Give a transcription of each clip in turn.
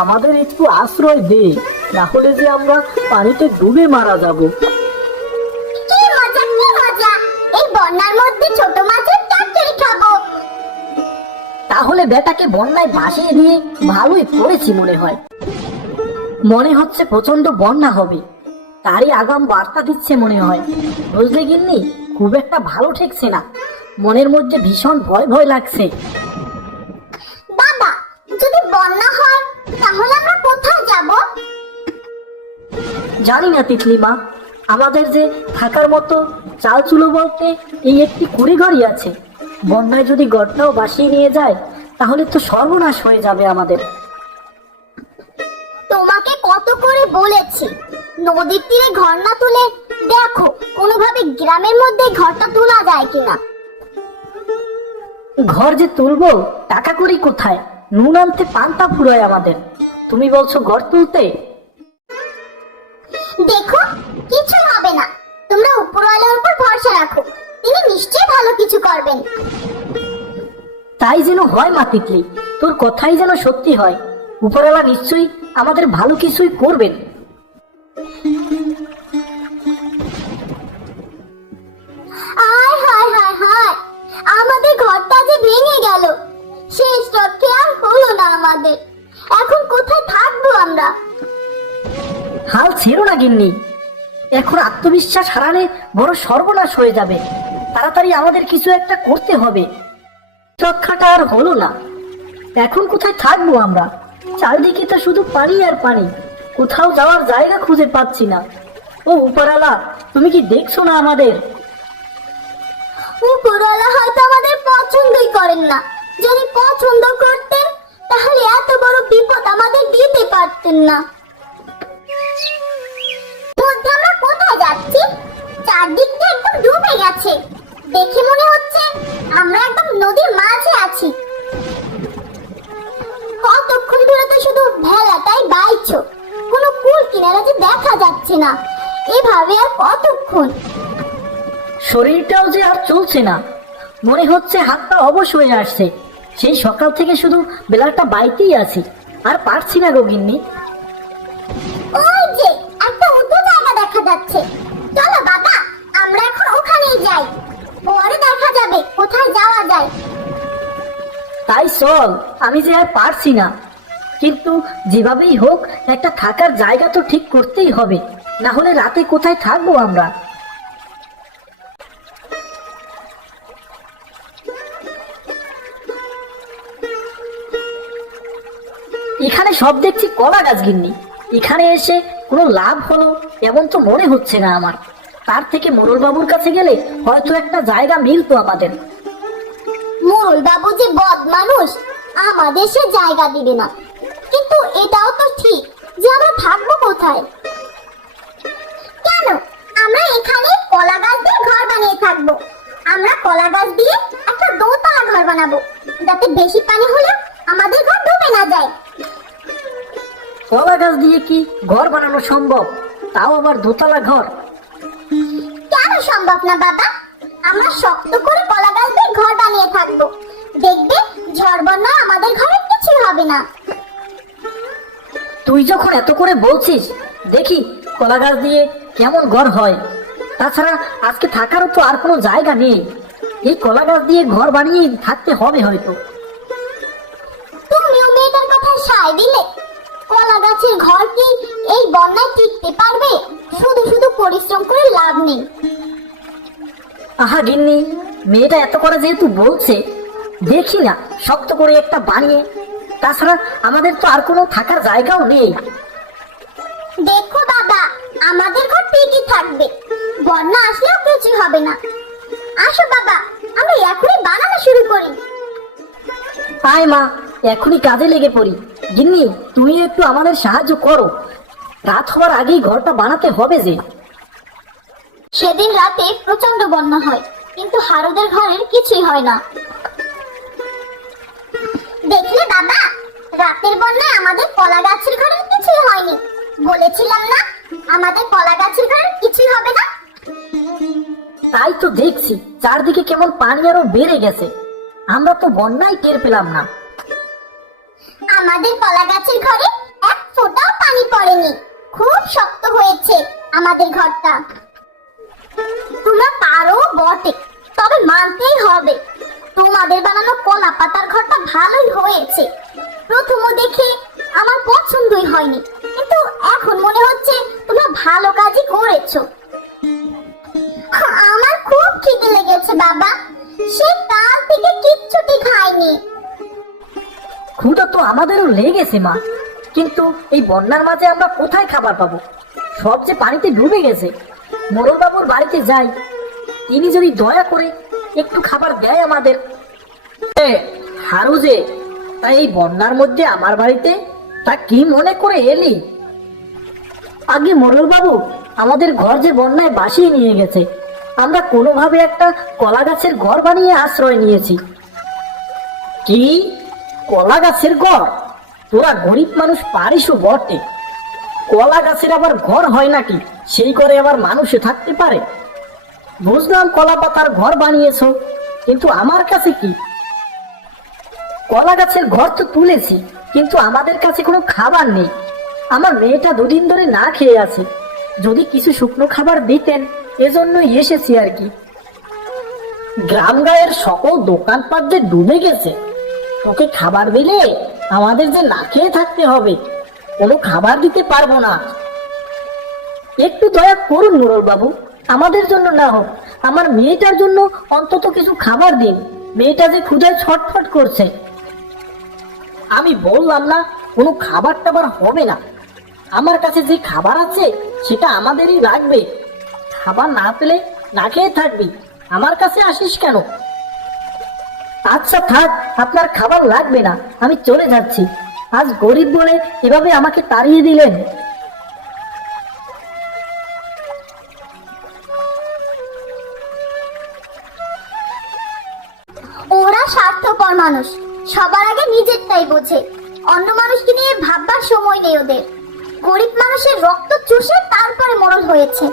আমাদের একটু আশ্রয় দে, না হলে যে আমরা পানিতে ডুবে মারা যাব। কি মজা কি মজা, এই বন্যার মধ্যে ছোট মাছের চচ্চড়ি খাবো। তাহলে বেটাকে বন্যায় ভাসিয়ে দিয়ে ভালোই করেছি মনে হয়। মনে হচ্ছে প্রচন্ড বন্যা হবে, তারই আগাম বার্তা দিচ্ছে মনে হয়। বুঝলে গিন্নি, খুব একটা ভালো ঠেকছে না, মনের মধ্যে ভীষণ ভয় ভয় লাগছে। বাবা, যদি বন্যা হয় তাহলে আমরা কোথায় যাব? জানি না তিতলি মা, আমাদের যে থাকার মতো চাল চুলো বলতে এই একটি কুড়ি ঘরই আছে। বন্যায় যদি ঘরটাও ভাসিয়ে নিয়ে যায় তাহলে তো সর্বনাশ হয়ে যাবে আমাদের। তোমাকে কত করে বলেছি নদীর তীরে ঘর না তুলে দেখো কোনোভাবে গ্রামের মধ্যে ঘরটা তোলা যায় কিনা। ঘর যে তুলবো, টাকা করি কোথায়? নুন আনতে পান্তা ফুরোয় আমাদের, তুমি বলছো ঘর তুলতে? দেখো, কিছু হবে না, তোমরা উপরওয়ালার উপর ভরসা রাখো, তিনি নিশ্চয়ই ভালো কিছু করবেন। তাই যেন হয় মা তিতলি, তোর কথাই যেন সত্যি হয়। উপরওয়ালা নিশ্চয়ই আমাদের ভালো কিছুই করবেন। আয় হায় হায় হায়, আমাদের ঘরটা যে ভেঙে গেল, শেষ রক্ষে আর হলো না আমাদের। এখন কোথায় থাকবো আমরা? হাল ছেড়ো না গিন্নি, এখন আত্মবিশ্বাস হারালে বড় সর্বনাশ হয়ে যাবে। তাড়াতাড়ি আমাদের কিছু একটা করতে হবে, রক্ষাটা আর হলো না। এখন কোথায় থাকবো আমরা? চারদিকে তো শুধু পানি আর পানি, কোথাও যাওয়ার জায়গা খুঁজে পাচ্ছি না। ও উপরালা, তুমি কি দেখছো না আমাদের? উপরওয়ালা হয়তো আমাদের পছন্দই করেন না, যদি পছন্দ করতেন তাহলে এত বড় বিপদ আমাদের দিতে পারতেন না। মধ্যে আমরা কোথায় যাচ্ছি? চারদিক দিয়ে একদম ডুবে গেছে, দেখে মনে হচ্ছে আমরা একদম নদীর মাঝে আছি। কতক্ষণ ধরে তো শুধু ভেলাটাই বাইছো, কোনো কুল কিনারা যে দেখা যাচ্ছে না। এভাবে আর কতক্ষণ? শরীরটাও যে আর চলছে না, মনে হচ্ছে হাত পা অবশ হয়ে আসছে। সেই সকাল থেকে শুধু বেলাটা বাইতেই আছি, আর পারছি না গো গিন্নি। ওই যে একটা উঁচু জায়গা দেখা যাচ্ছে, চলো বাবা আমরা এখন ওখানেই যাই, পরে দেখা যাবে কোথায় যাওয়া যায়। তাই চল, আমি যে আর পারছি না, কিন্তু যেভাবেই হোক একটা থাকার জায়গা তো ঠিক করতেই হবে, না হলে রাতে কোথায় থাকবো আমরা? এখানে সব দেখছি কলা গাছ গিন্নি, এখানে এসে কোনো লাভ হলো এমন তো মনে হচ্ছে না আমার। তার থেকে মোড়ল বাবুর কাছে গেলে হয়তো একটা জায়গা মিলতো আমাদের। মোড়ল বাবু যে বদ মানুষ, আমাদের সে জায়গা দিবে না। কিন্তু এটাও তো ঠিক যে আমরা থাকবো কোথায়? কেন, আমরা এখানে কলা গাছ দিয়ে ঘর বানিয়ে থাকবো। আমরা কলা গাছ দিয়ে একটা দোতলা ঘর বানাবো, যাতে বেশি পানি হলেও আমাদের ঘর ডুবে না যায়। কলা গাছ দিয়ে কি ঘর বানানো সম্ভব? তাও আবার দোতলা ঘর? কেন সম্ভব না বাবা? আমরা শক্ত করে কলা গাছ দিয়ে ঘর বানিয়ে থাকবো, দেখবে ঝড় বন্যা আমাদের ঘরে কিছু হবে না। তুই যখন এত করে বলছিস, দেখি কলা গাছ দিয়ে কেমন ঘর হয়। তাছাড়া আজকে থাকারও তো আর কোনো জায়গা নেই, এই কলা গাছ দিয়ে ঘর বানিয়ে থাকতে হবে হয়তো। তুমিও মেয়েটার কথায় সায় দিলে। কলা গাছের ঘর কি এই বন্যায় টিকতে পারবে? শুধু শুধু পরিশ্রম করে লাভ নেই। আহা গিন্নি, মেয়েটা এত করে যেহেতু বলছে, দেখি না শক্ত করে একটা বানিয়ে। তাছাড়া আমাদের তো আর কোনো থাকার জায়গাও নেই। দেখো বাবা, আমাদের ঘর ঠিকই থাকবে, বন্যা আসলেও কিছু হবে না। আসো বাবা, আমরা এখনই বানানো শুরু করি। আয় মা, এখনই কাজে লেগে পড়ি। গিন্নি, তুমি একটু আমাদের সাহায্য করো, রাত হওয়ার আগেই ঘরটা বানাতে হবে যে। সেদিন রাতে প্রচন্ড বন্যা হয়, কিন্তু হারুদের ঘরের কিছুই হয় না। দেখলে বাবা, রাতের বন্যায় আমাদের কলা গাছের ঘরের কিছুই হয়নি। বলেছিলাম না আমাদের কলা গাছের ঘরের কিছুই হবে না। তাই তো দেখছি চারদিকে কেমন পানি আরো বেড়ে গেছে, আমরা তো বন্যায় টের পেলাম না। আমাদের কলা গাছের ঘরে ফোঁটাও পানি পড়েনি। খুব শক্ত হয়েছে আমাদের ঘরটা। তোমরা পারো বটে, তবে মানতেই হবে তোমাদের বানানো কলা পাতার ঘরটা ভালোই হয়েছে। প্রথমে দেখে আমার পছন্দই হয়নি, কিন্তু এখন মনে হচ্ছে তোমরা ভালো কাজই করেছো। আমার খুব খিদে লেগেছে বাবা, সে কাল থেকে কিচ্ছুটি খাইনি। ক্ষুধা তো আমাদেরও লেগেছে মা, কিন্তু এই বন্যার মাঝে আমরা কোথায় খাবার পাবো? সব যে পানিতে ডুবে গেছে। মোড়ল বাবুর বাড়িতে যাই, তিনি যদি দয়া করে একটু খাবার দেয় আমাদের। হারু যে, তাই এই বন্যার মধ্যে আমার বাড়িতে তা কি মনে করে এলি? আগে মোড়ল বাবু, আমাদের ঘর যে বন্যায় ভাসিয়ে নিয়ে গেছে, আমরা কোনোভাবে একটা কলা গাছের ঘর বানিয়ে আশ্রয় নিয়েছি। কি কলা গাছের ঘর? তোরা গরিব মানুষ পারিসও বটে, কলা গাছের আবার ঘর হয় নাকি? সেই ঘরে আবার মানুষে থাকতে পারে? বুঝলাম কলা পাতার ঘর বানিয়েছো, কিন্তু আমার কাছে কি? কলা গাছের ঘর তো তুলেছি, কিন্তু আমাদের কাছে কোনো খাবার নেই। আমার মেয়েটা দুদিন ধরে না খেয়ে আছে, যদি কিছু শুকনো খাবার দিতেন, এজন্যই এসেছি আর কি। গ্রাম গায়ের সকল দোকানপাট যে ডুবে গেছে, তোকে খাবার দিলে আমাদের যে না খেয়ে থাকতে হবে, কোনো খাবার দিতে পারবো না। একটু দয়া করুন মোড়ল বাবু, আমাদের জন্য না হোক, আমার মেয়েটার জন্য অন্তত কিছু খাবার দিন। মেয়েটা যে ক্ষুধায় ছটফট করছে। আমি বললাম না কোনো খাবার টাবার হবে না। আমার কাছে যে খাবার আছে সেটা আমাদেরই লাগবে। খাবার না পেলে না খেয়ে থাকবি, আমার কাছে আসিস কেন? আচ্ছা থাক, আপনার খাবার লাগবে না, আমি চলে যাচ্ছি। আজ গরিব বলে এভাবে আমাকে তাড়িয়ে দিলেন। ওরা স্বার্থপর মানুষ, সবার আগে নিজেরটাই বোঝে, অন্য মানুষকে নিয়ে ভাববার সময় নেই ওদের। গরিব মানুষের রক্ত চুষে তারপরে মোড়ল হয়েছে।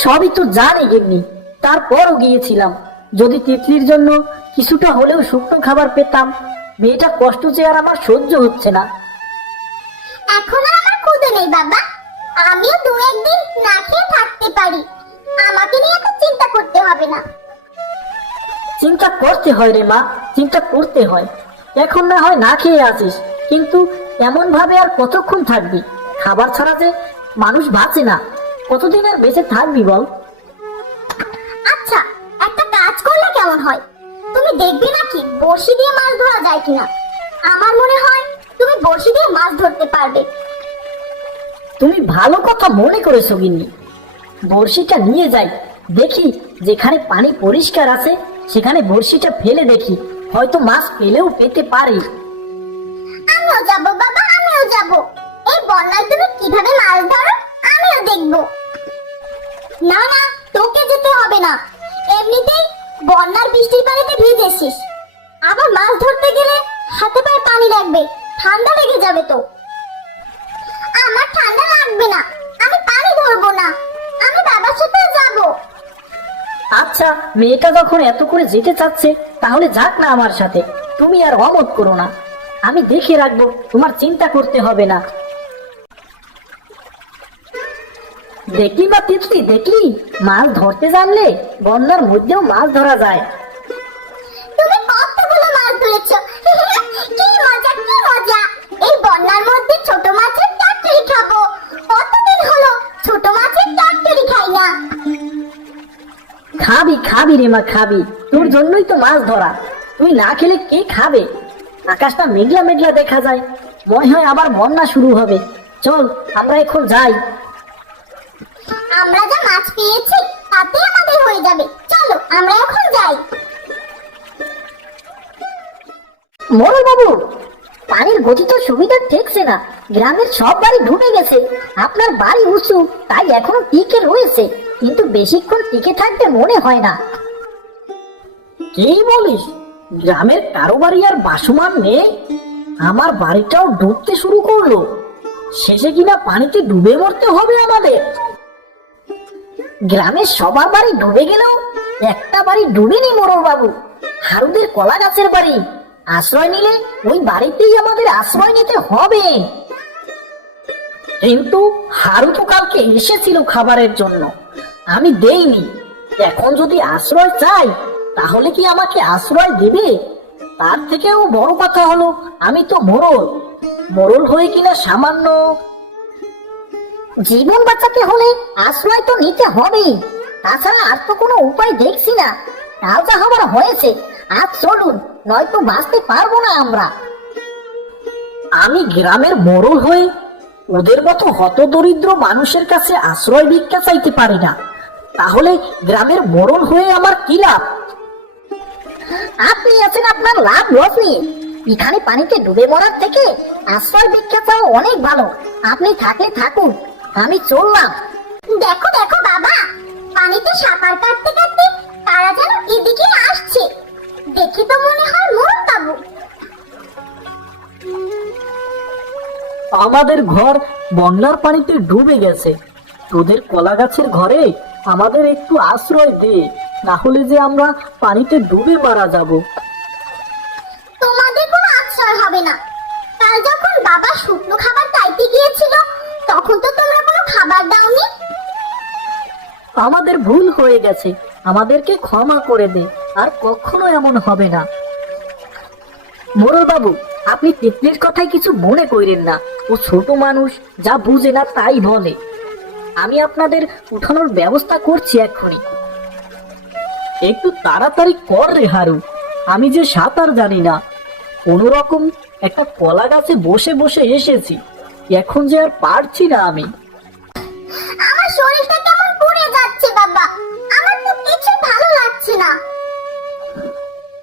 সবই তো জানি গিন্নি, তারপরও গিয়েছিলাম। যদি তিতলির জন্য কিছুটা হলেও শুকনো খাবার পেতাম। মেয়েটা কষ্ট যে আর আমার সহ্য হচ্ছে না। এখন আর আমার ক্ষুধা নেই বাবা, আমিও দু একদিন না খেয়ে থাকতে পারি। আমাকে নিয়ে এত চিন্তা করতে হবে না। চিন্তা করতে হয় রে মা, চিন্তা করতে হয়। এখন না হয় না খেয়ে আছিস, কিন্তু এমন ভাবে আর কতক্ষণ থাকবি? খাবার ছাড়া যে মানুষ বাঁচে না। কতদিন আর বেঁচে থাকবি বল? আচ্ছা, একটা কাজ করলে কেমন হয়? তুমি দেখবে নাকি বড়শি দিয়ে মাছ ধরা যায় কিনা। আমার মনে হয় তুমি বড়শি দিয়ে মাছ ধরতে পারবে। তুমি ভালো কথা মনে করেছো গিন্নি। বড়শিটা নিয়ে যাই, দেখি যেখানে পানি পরিষ্কার আছে সেখানে বড়শিটা ফেলে দেখি, হয়তো মাছ পেলেও পেতে পারি। আমিও যাব বাবা, আমিও যাব। এই বন্যায় তুমি কিভাবে মাছ ধরো আমিও দেখব। না না, তোকে যেতে হবে না। এমনিতেই বন্যার বৃষ্টির পানিতে ভিজেছিস, আবার মাছ ধরতে গেলে হাতে পায়ে পানি লাগবে, ঠান্ডা লেগে যাবে তো। আমার ঠান্ডা লাগবে না, আমি পানি ধরবো না, আমি বাবার সাথে যাব। আচ্ছা, মেয়েটা যখন এত করে যেতে চাচ্ছে, তাহলে যাক না আমার সাথে। তুমি আর অমত করো না, আমি দেখে রাখবো, তোমার চিন্তা করতে হবে না। দেখলি বা তিতলি, দেখলি মাছ ধরতে জানলে বন্যার মধ্যেও মাছ ধরা যায়। তুমি কতগুলো মাছ ধরেছো, কি মজা কি মজা। এই বন্যার মধ্যে ছোট মাছের চচ্চড়ি খাবো। কতদিন হলো ছোট মাছের চচ্চড়ি খাই না। খাবি খাবি রে মা, খাবি। তোর জন্যই তো মাছ ধরা, তুই না খেলে কে খাবে? আকাশটা মেঘলা মেঘলা দেখা যায়, মনে হয় আবার বন্যা শুরু হবে। চল আমরা এখন যাই। আমরা যা মাছ পেয়েছি তাতে আমাদের হয়ে যাবে, চলো আমরা এখন যাই। মোড়ল বাবু, পানির গতি তো সুবিধা ঠেকছে না। গ্রামের সব বাড়ি ডুবে গেছে। আপনার বাড়ি উঁচু, তাই এখনো টিকে রয়েছে, কিন্তু বেশিক্ষণ টিকে থাকবে মনে হয় না। কি বলিস? গ্রামের কারো বাড়ি আর বাসমান নেই? আমার বাড়িটাও ডুবতে শুরু করলো, শেষে কিনা পানিতে ডুবে মরতে হবে আমাদের। গ্রামের সবার বাড়ি ডুবে গেলেও একটা বাড়ি ডুবেনি মোড়ল বাবু, হারুদের কলা গাছের বাড়ি। আশ্রয় নিলে ওই বাড়িতেই আমাদের আশ্রয় নিতে হবে। কিন্তু হারু তো কালকে এসেছিল খাবারের জন্য, আমি দেইনি। এখন যদি আশ্রয় চাই তাহলে কি আমাকে আশ্রয় দেবে? তার থেকেও বড় কথা হলো আমি তো মোড়ল, মোড়ল হয়ে কিনা সামান্য জীবন বাঁচাতে হলে আশ্রয় তো নিতে হবেই, তাছাড়া আর তো কোনো উপায় দেখছি না। কাল যা হবার হয়েছে, আজ চলুন, নয়তো বাঁচতে পারবো না আমরা। আমি গ্রামের মোড়ল হয়ে ওদের মতো হতদরিদ্র মানুষের কাছে আশ্রয় ভিক্ষা চাইতে পারি না, তাহলে গ্রামের মোড়ল হয়ে আমার কি লাভ? আপনি আছেন আপনার লাভ লস নিয়ে, এখানে পানিতে ডুবে মরার থেকে আশ্রয় ভিক্ষা চাও অনেক ভালো। আপনি থাকলে থাকুন, আমি চললাম। দেখো দেখো বাবা, পানিতে সাঁতার কাটতে কাটতে তারা যেন এদিকে আসছে। দেখে তো মনে হয় মোড়ল বাবু। আমাদের ঘর বন্যার পানিতে ডুবে গেছে, তোদের কলা গাছের ঘরে আমাদের একটু আশ্রয় দে, না হলে যে আমরা পানিতে ডুবে মারা যাব। তোমাদের কোনো আশ্রয় হবে না। কাল যখন বাবা শুকনো খাবার চাইতে গিয়েছিল, তখন তো তোমরা কোনো খাবার দাওনি। আমাদের ভুল হয়ে গেছে, আমাদেরকে ক্ষমা করে দে, আর কখনো এমন হবে না। মোড়ল বাবু, আপনি তিতলির কথায় কিছু মনে করেন না, ও ছোট মানুষ, যা বুঝে না তাই বলে। আমি আপনাদের উঠানোর ব্যবস্থা করছি এক্ষুনি। একটু তাড়াতাড়ি কর রে হারু, আমি যে সাঁতার জানি না। কোন রকম একটা কলা গাছে বসে বসে এসেছি, এখন যে আর পারছি না আমি। আমার শরীরটা কেমন পুড়ে যাচ্ছে বাবা, আমার তো কিছু ভালো লাগছে না।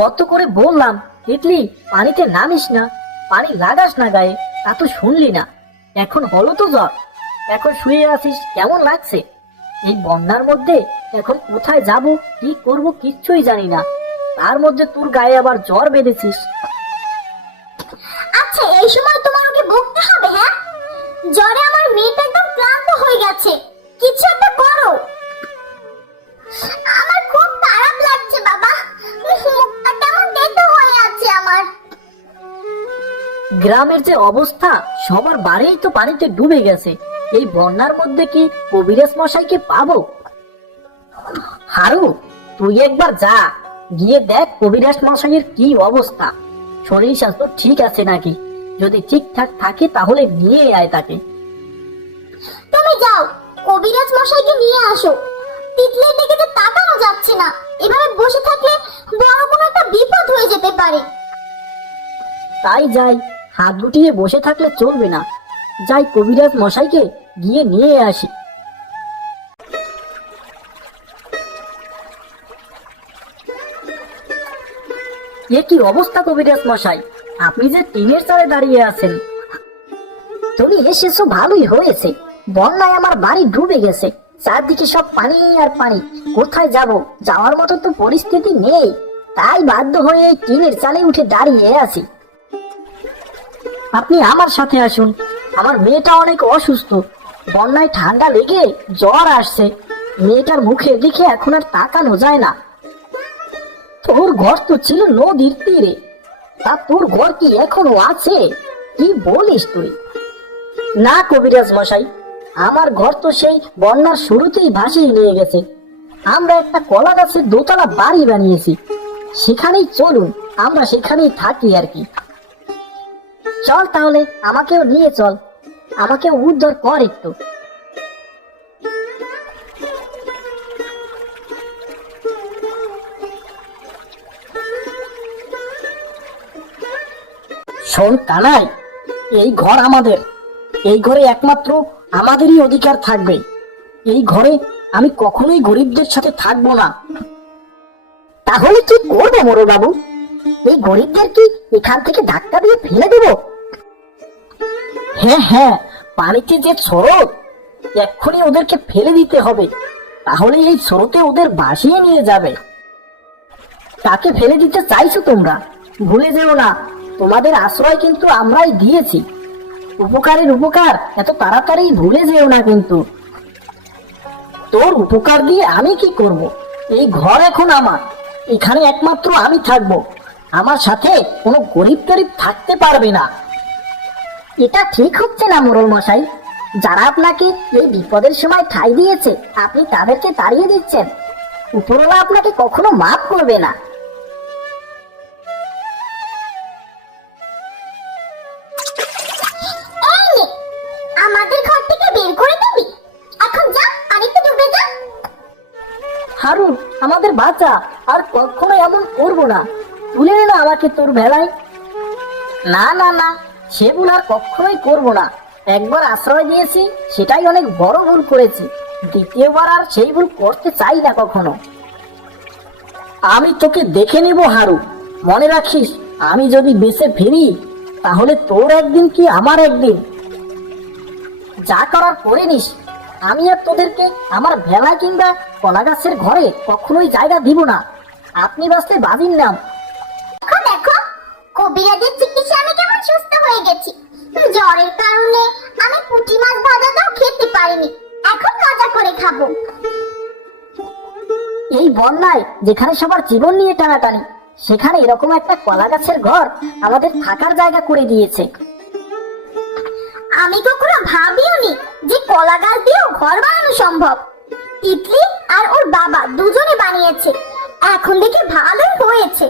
কত করে বললাম তিতলি পানিতে নামিস না, পানি লাগাস না গায়ে, তা তো শুনলি না। এখন হলো তো জ্বর, এখন শুয়ে আছিস, কেমন লাগছে? এই বন্যার মধ্যে এখন কোথায় যাব, কি করব কিচ্ছুই জানি না, তার মধ্যে তোর গায়ে আবার জ্বর বেঁধেছিস। আচ্ছা, এই সময় তোমার ওকে ভুগতে হবে? হ্যাঁ, জ্বরে আমার মেয়েটা একদম ক্লান্ত হয়ে গেছে, কিছু একটা করো। আমার খুব খারাপ লাগছে বাবা, মুখটা কেমন তেতো হয়ে আছে আমার। গ্রামের যে অবস্থা, সবার বাড়িই তো পানিতে ডুবে গেছে। এই বন্যার মধ্যে কি কবিরাজ মশাইকে পাবো? হারু, তুই একবার যা, গিয়ে দেখ কবিরাজ মশাইয়ের কি অবস্থা, শরীর স্বাস্থ্য ঠিক আছে নাকি। যদি ঠিকঠাক থাকে তাহলে নিয়ে আয় তাকে। তুমি যাও, কবিরাজ মশাইকে নিয়ে আসো। তিতলির দিকে তো তাকানো যাচ্ছে না, এভাবে বসে থাকলে বড় কোনো একটা বিপদ হয়ে যেতে পারে। তাই যাই, হাত গুটিয়ে বসে থাকলে চলবে না। যাই কবিরাজ মশাইকে গিয়ে নিয়ে আসি। এ কি অবস্থা কবিরাজ মশাই, আপনি যে টিনের চালে দাঁড়িয়ে আছেন? তুমি এসেছো ভালোই হয়েছে, বন্যায় আমার বাড়ি ডুবে গেছে, চারদিকে সব পানি আর পানি, কোথায় যাব? যাওয়ার মতো তো পরিস্থিতি নেই, তাই বাধ্য হয়ে এই টিনের চালে উঠে দাঁড়িয়ে আছি। আপনি আমার সাথে আসুন, আমার মেয়েটা অনেক অসুস্থ, বন্যায় ঠান্ডা লেগে জ্বর আসছে, মেয়েটার মুখের দিকে এখন আর তাকানো যায় না। তোর ঘর তো ছিল নদীর তীরে, তা তোর ঘর কি এখনো আছে? কি বলিস তুই? না কবিরাজ মশাই, আমার ঘর তো সেই বন্যার শুরুতেই ভাসিয়ে নিয়ে গেছে। আমরা একটা কলা গাছের দোতলা বাড়ি বানিয়েছি, সেখানেই চলুন, আমরা সেখানেই থাকি আর কি। চল তাহলে, আমাকেও নিয়ে চল, আমাকে উদ্ধার কর একটু। শোন কানাই, এই ঘর আমাদের, এই ঘরে একমাত্র আমাদেরই অধিকার থাকবে। এই ঘরে আমি কখনোই গরিবদের সাথে থাকবো না। তাহলে কি করবো মোড়ল বাবু? এই গরিবদের কি এখান থেকে ধাক্কা দিয়ে ফেলে দেব? হ্যাঁ হ্যাঁ, পানিতে যে স্রোত, এক্ষুনি ওদেরকে ফেলে দিতে হবে, তাহলে এই স্রোতে ওদের ভাসিয়ে নিয়ে যাবে। তাকে ফেলে দিতে চাইছো তোমরা? ভুলে যেও না, তোমাদের আশ্রয় কিন্তু আমরাই দিয়েছি। উপকারের উপকার এত তাড়াতাড়ি ভুলে যেও না কিন্তু। তোর উপকার দিয়ে আমি কি করব? এই ঘর এখন আমার, এখানে একমাত্র আমি থাকবো, আমার সাথে কোনো গরিব টরিব থাকতে পারবে না। এটা ঠিক হচ্ছে না মোড়ল মশাই। যারা আপনাকে এই বিপদের সময় ঠাঁই দিয়েছে আপনি তাদেরকে তাড়িয়ে দিচ্ছেন। উপরওয়ালা আপনাকে কখনো মাফ করবে না। এই নে, আমাদের ঘর থেকে বের করে দিবি? এখন যা, পানিতে ডুবে যা। হারু, আমাদের বাচ্চা, আর কখনো এমন করবো না। তুলে নে না আমাকে তোর ভেলায়। না না না, সে ভুল আর কখনোই করবো না। একবার আশ্রয় দিয়েছি, সেটাই অনেক বড় ভুল করেছি। দ্বিতীয়বার আর সেই ভুল করতে চাই না কখনো। আমি তোকে দেখে নেব হারু, মনে রাখিস, আমি যদি বেঁচে ফিরি তাহলে তোর একদিন কি আমার একদিন। যা করার করে নিস। আমি আর তোদেরকে আমার ভেলা কিংবা কলা গাছের ঘরে কখনোই জায়গা দিব না। আপনি বাঁচলে বাজির নাম। দেখো দেখো, কবিরাজের চিকিৎসা আমি কেমন সুস্থ হয়ে গেছি। জ্বরের কারণে আমি পুঁটি মাছ ভাজাটাও খেতে পারিনি, এখন মজা করে খাবো। এই বন্যায় যেখানে সবার জীবন নিয়ে টানাটানি, সেখানে এরকম একটা কলা গাছের ঘর আমাদের থাকার জায়গা করে দিয়েছে। আমি কখনো ভাবিওনি যে কলা গাছ দিয়েও ঘর বানানো সম্ভব। তিতলি আর ওর বাবা দুজনে বানিয়েছে, এখন দেখি ভালোই হয়েছে।